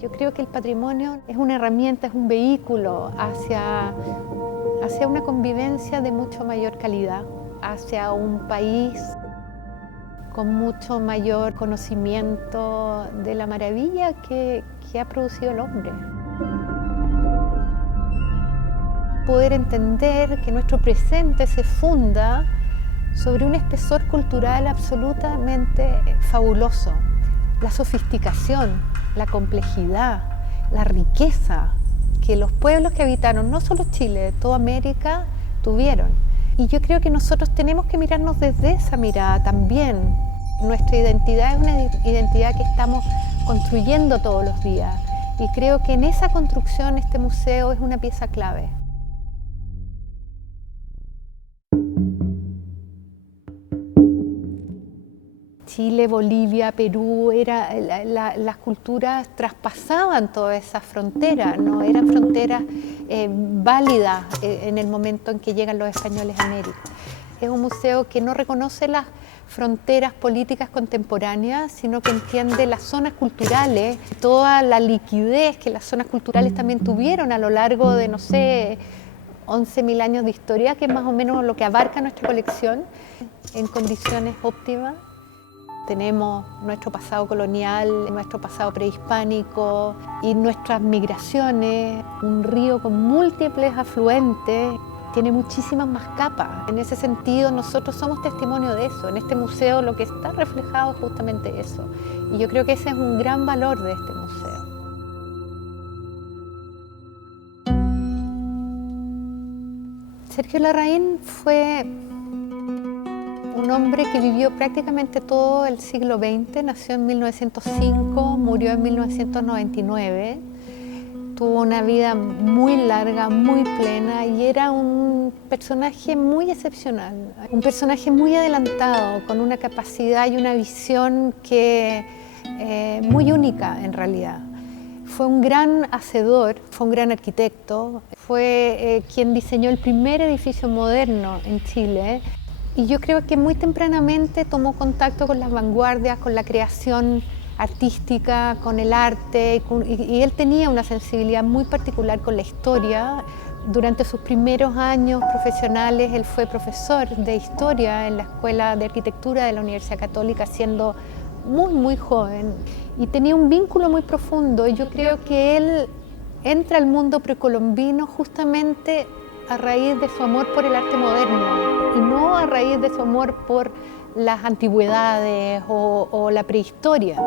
Yo creo que el patrimonio es una herramienta, es un vehículo hacia una convivencia de mucho mayor calidad, hacia un país con mucho mayor conocimiento de la maravilla que ha producido el hombre. Poder entender que nuestro presente se funda sobre un espesor cultural absolutamente fabuloso. La sofisticación, la complejidad, la riqueza que los pueblos que habitaron, no solo Chile, toda América, tuvieron. Y yo creo que nosotros tenemos que mirarnos desde esa mirada también. Nuestra identidad es una identidad que estamos construyendo todos los días. Y creo que en esa construcción este museo es una pieza clave. Chile, Bolivia, Perú, las culturas traspasaban todas esas fronteras, no eran fronteras válidas en el momento en que llegan los españoles a América. Es un museo que no reconoce las fronteras políticas contemporáneas, sino que entiende las zonas culturales, toda la liquidez que las zonas culturales también tuvieron a lo largo de, no sé, 11.000 años de historia, que es más o menos lo que abarca nuestra colección, en condiciones óptimas. Tenemos nuestro pasado colonial, nuestro pasado prehispánico y nuestras migraciones, un río con múltiples afluentes, tiene muchísimas más capas. En ese sentido, nosotros somos testimonio de eso. En este museo lo que está reflejado es justamente eso. Y yo creo que ese es un gran valor de este museo. Sergio Larraín fue un hombre que vivió prácticamente todo el siglo XX, nació en 1905, murió en 1999, tuvo una vida muy larga, muy plena y era un personaje muy excepcional, un personaje muy adelantado, con una capacidad y una visión muy única en realidad. Fue un gran hacedor, fue un gran arquitecto, fue quien diseñó el primer edificio moderno en Chile. Y yo creo que muy tempranamente tomó contacto con las vanguardias, con la creación artística, con el arte, y él tenía una sensibilidad muy particular con la historia. Durante sus primeros años profesionales, él fue profesor de historia en la Escuela de Arquitectura de la Universidad Católica, siendo muy joven, y tenía un vínculo muy profundo. Yo creo que él entra al mundo precolombino justamente a raíz de su amor por el arte moderno y no a raíz de su amor por las antigüedades o la prehistoria.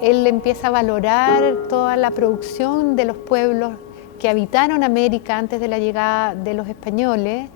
Él empieza a valorar toda la producción de los pueblos que habitaron América antes de la llegada de los españoles,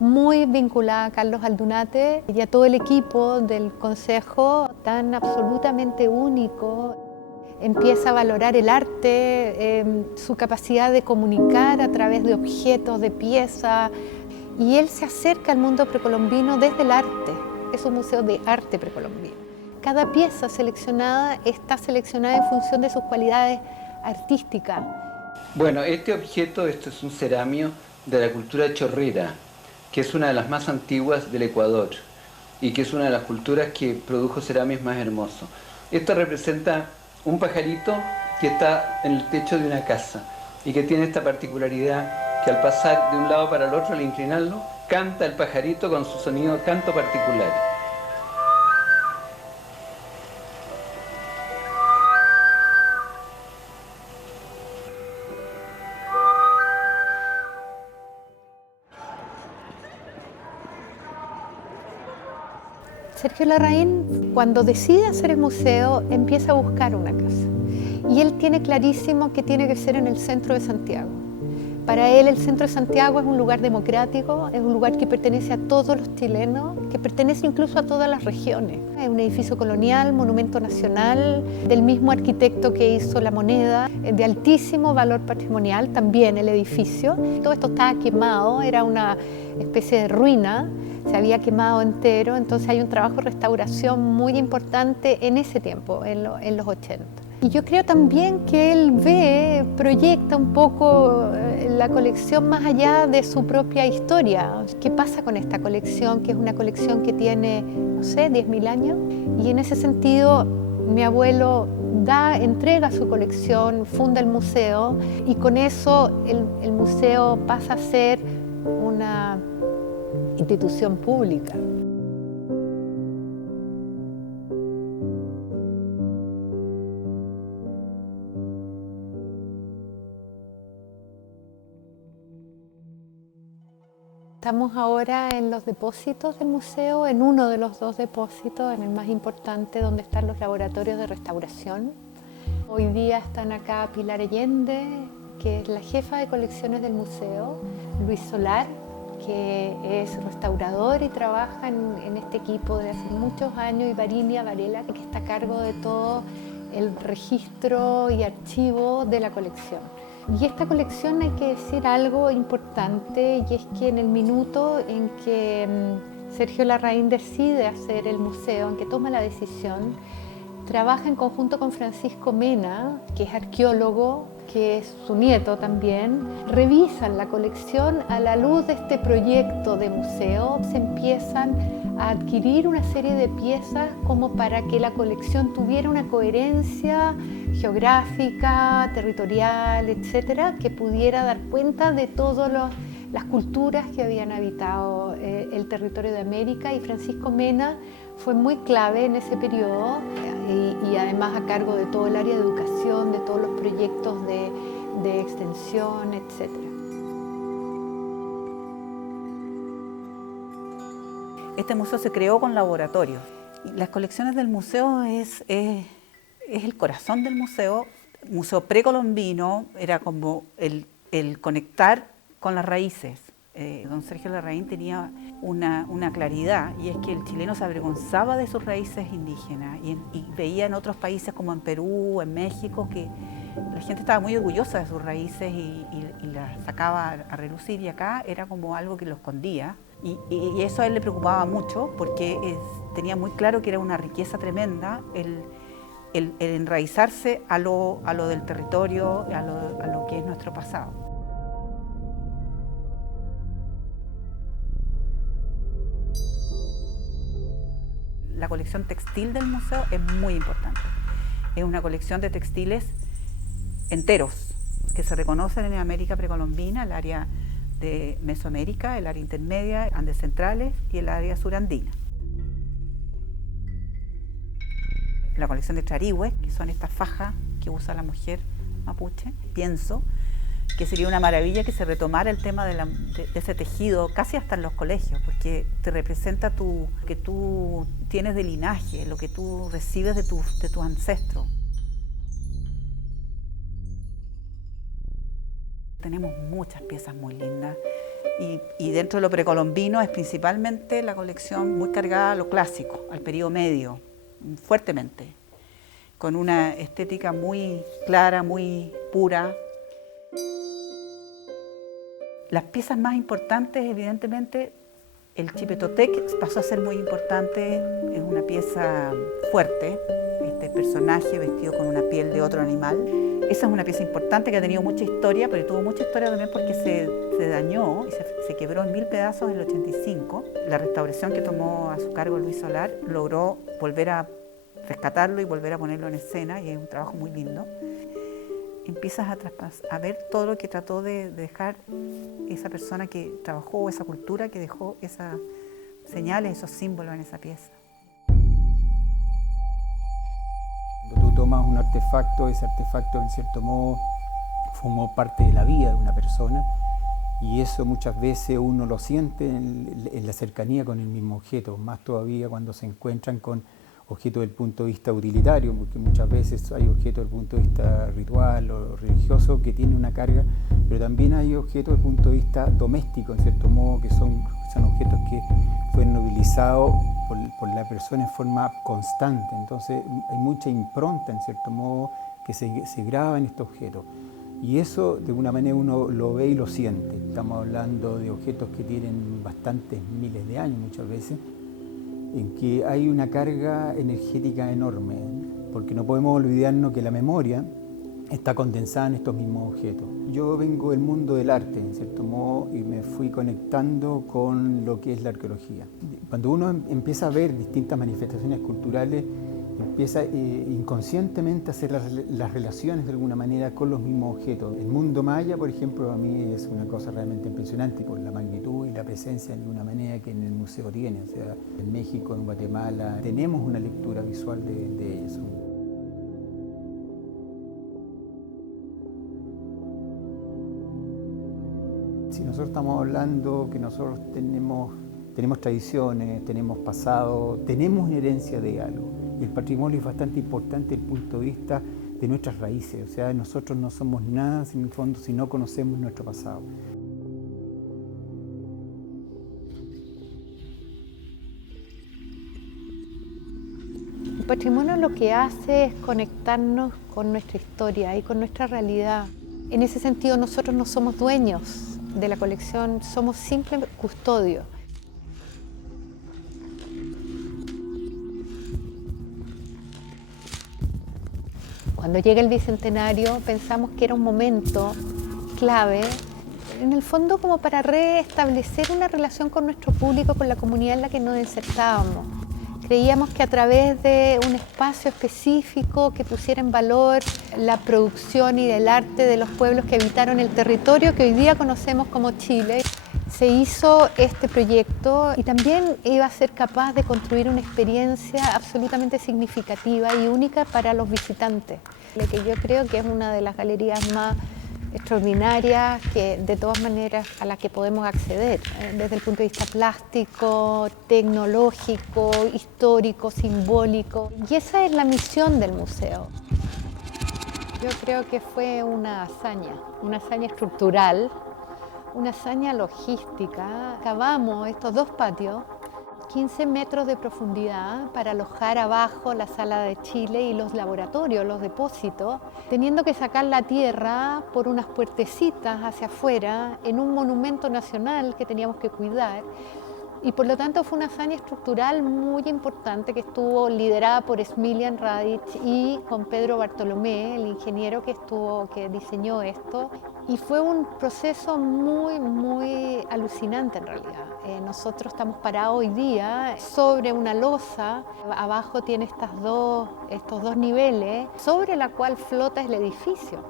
muy vinculada a Carlos Aldunate y a todo el equipo del Consejo, tan absolutamente único. Empieza a valorar el arte, su capacidad de comunicar a través de objetos, de piezas, y él se acerca al mundo precolombino desde el arte. Es un museo de arte precolombino. Cada pieza seleccionada está seleccionada en función de sus cualidades artísticas. Bueno, este objeto, esto es un ceramio de la cultura chorrera, que es una de las más antiguas del Ecuador y que es una de las culturas que produjo ceramios más hermosos. Esto representa un pajarito que está en el techo de una casa y que tiene esta particularidad que al pasar de un lado para el otro, al inclinarlo, canta el pajarito con su sonido canto particular. Sergio Larraín, cuando decide hacer el museo, empieza a buscar una casa. Y él tiene clarísimo que tiene que ser en el centro de Santiago. Para él, el centro de Santiago es un lugar democrático, es un lugar que pertenece a todos los chilenos, que pertenece incluso a todas las regiones. Es un edificio colonial, monumento nacional, del mismo arquitecto que hizo La Moneda, de altísimo valor patrimonial, también el edificio. Todo esto estaba quemado, era una especie de ruina, se había quemado entero, entonces hay un trabajo de restauración muy importante en ese tiempo, en los 80. Y yo creo también que él proyecta un poco la colección más allá de su propia historia. ¿Qué pasa con esta colección? Que es una colección que tiene, no sé, 10.000 años. Y en ese sentido, mi abuelo entrega su colección, funda el museo y con eso el museo pasa a ser una institución pública. Estamos ahora en los depósitos del museo, en uno de los dos depósitos, en el más importante, donde están los laboratorios de restauración. Hoy día están acá Pilar Allende, que es la jefa de colecciones del museo, Luis Solar, que es restaurador y trabaja en este equipo de hace muchos años, y Varinia Varela, que está a cargo de todo el registro y archivo de la colección. Y esta colección, hay que decir algo importante, y es que en el minuto en que Sergio Larraín decide hacer el museo, en que toma la decisión, trabaja en conjunto con Francisco Mena, que es arqueólogo, que es su nieto también. Revisan la colección a la luz de este proyecto de museo. Se empiezan a adquirir una serie de piezas como para que la colección tuviera una coherencia geográfica, territorial, etcétera, que pudiera dar cuenta de todas las culturas que habían habitado el territorio de América, y Francisco Mena fue muy clave en ese periodo y además a cargo de todo el área de educación, de todos los proyectos de extensión, etcétera. Este museo se creó con laboratorios. Las colecciones del museo es el corazón del museo. Museo precolombino era como el conectar con las raíces. Don Sergio Larraín tenía una claridad, y es que el chileno se avergonzaba de sus raíces indígenas y veía en otros países como en Perú, en México, que la gente estaba muy orgullosa de sus raíces y las sacaba a relucir, y acá era como algo que lo escondía. Y eso a él le preocupaba mucho, porque tenía muy claro que era una riqueza tremenda el enraizarse a lo del territorio, a lo que es nuestro pasado. La colección textil del museo es muy importante. Es una colección de textiles enteros que se reconocen en América precolombina, el área de Mesoamérica, el área intermedia, Andes centrales y el área surandina. La colección de Charihue, que son estas fajas que usa la mujer mapuche, pienso que sería una maravilla que se retomara el tema de ese tejido casi hasta en los colegios, porque te representa lo que tú tienes de linaje, lo que tú recibes de tus ancestros. Tenemos muchas piezas muy lindas, y dentro de lo precolombino es principalmente la colección muy cargada a lo clásico, al periodo medio, fuertemente, con una estética muy clara, muy pura. Las piezas más importantes, evidentemente, el Chipetotec pasó a ser muy importante, es una pieza fuerte, este personaje vestido con una piel de otro animal. Esa es una pieza importante que ha tenido mucha historia, pero tuvo mucha historia también porque se dañó y se quebró en 1000 pedazos en el 85. La restauración que tomó a su cargo Luis Solar logró volver a rescatarlo y volver a ponerlo en escena, y es un trabajo muy lindo. Empiezas a ver todo lo que trató de dejar esa persona que trabajó, esa cultura que dejó esas señales, esos símbolos en esa pieza. Cuando tú tomas un artefacto, ese artefacto en cierto modo formó parte de la vida de una persona, y eso muchas veces uno lo siente en la cercanía con el mismo objeto, más todavía cuando se encuentran con objetos del punto de vista utilitario, porque muchas veces hay objetos del punto de vista ritual o religioso que tienen una carga, pero también hay objetos del punto de vista doméstico, en cierto modo, que son objetos que fueron movilizados por la persona en forma constante. Entonces hay mucha impronta, en cierto modo, que se graba en estos objetos. Y eso, de alguna manera, uno lo ve y lo siente. Estamos hablando de objetos que tienen bastantes miles de años muchas veces, en que hay una carga energética enorme, porque no podemos olvidarnos que la memoria está condensada en estos mismos objetos. Yo vengo del mundo del arte, en cierto modo, y me fui conectando con lo que es la arqueología. Cuando uno empieza a ver distintas manifestaciones culturales, empieza inconscientemente a hacer las relaciones de alguna manera con los mismos objetos. El mundo maya, por ejemplo, a mí es una cosa realmente impresionante por la magnitud y la presencia de alguna manera que en el museo tiene. O sea, en México, en Guatemala, tenemos una lectura visual de eso. Si nosotros estamos hablando que nosotros tenemos tradiciones, tenemos pasado, tenemos una herencia de algo. Y el patrimonio es bastante importante desde el punto de vista de nuestras raíces. O sea, nosotros no somos nada en el fondo si no conocemos nuestro pasado. El patrimonio lo que hace es conectarnos con nuestra historia y con nuestra realidad. En ese sentido, nosotros no somos dueños de la colección, somos simples custodios. Cuando llega el Bicentenario pensamos que era un momento clave, en el fondo como para restablecer una relación con nuestro público, con la comunidad en la que nos insertábamos. Creíamos que a través de un espacio específico que pusiera en valor la producción y el arte de los pueblos que habitaron el territorio que hoy día conocemos como Chile, se hizo este proyecto y también iba a ser capaz de construir una experiencia absolutamente significativa y única para los visitantes. Lo que yo creo que es una de las galerías más extraordinarias que de todas maneras a la que podemos acceder, desde el punto de vista plástico, tecnológico, histórico, simbólico. Y esa es la misión del museo. Yo creo que fue una hazaña estructural, una hazaña logística. Cavamos estos dos patios, 15 metros de profundidad para alojar abajo la sala de Chile y los laboratorios, los depósitos, teniendo que sacar la tierra por unas puertecitas hacia afuera en un monumento nacional que teníamos que cuidar. Y por lo tanto fue una hazaña estructural muy importante que estuvo liderada por Smiljan Radic y con Pedro Bartolomé, el ingeniero que diseñó esto. Y fue un proceso muy alucinante en realidad. Nosotros estamos parados hoy día sobre una losa, abajo tiene estos dos niveles, sobre la cual flota el edificio.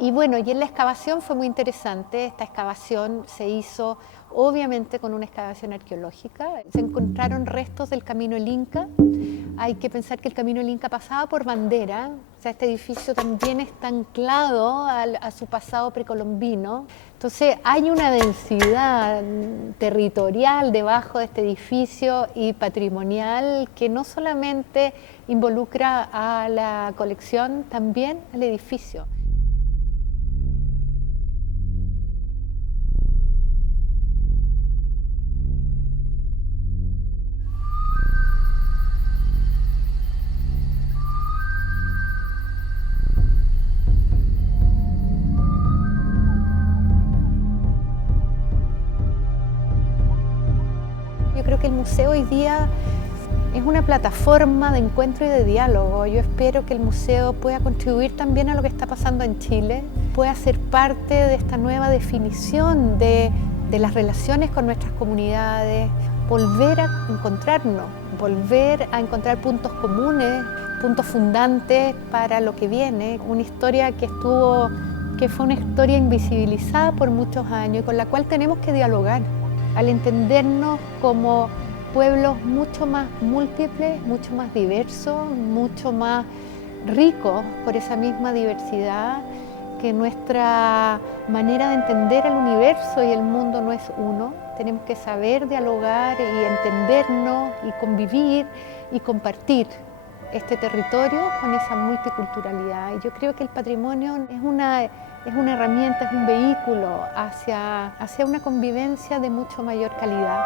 Y bueno, y en la excavación fue muy interesante. Esta excavación se hizo obviamente con una excavación arqueológica. Se encontraron restos del Camino del Inca. Hay que pensar que el Camino del Inca pasaba por Bandera. O sea, este edificio también está anclado a su pasado precolombino. Entonces hay una densidad territorial debajo de este edificio y patrimonial que no solamente involucra a la colección, también al edificio. Yo creo que el museo hoy día es una plataforma de encuentro y de diálogo. Yo espero que el museo pueda contribuir también a lo que está pasando en Chile, pueda ser parte de esta nueva definición de las relaciones con nuestras comunidades, volver a encontrarnos, volver a encontrar puntos comunes, puntos fundantes para lo que viene. Una historia que fue una historia invisibilizada por muchos años y con la cual tenemos que dialogar. Al entendernos como pueblos mucho más múltiples, mucho más diversos, mucho más ricos por esa misma diversidad, que nuestra manera de entender el universo y el mundo no es uno. Tenemos que saber dialogar y entendernos y convivir y compartir este territorio con esa multiculturalidad. Y yo creo que el patrimonio es una herramienta, es un vehículo hacia una convivencia de mucho mayor calidad.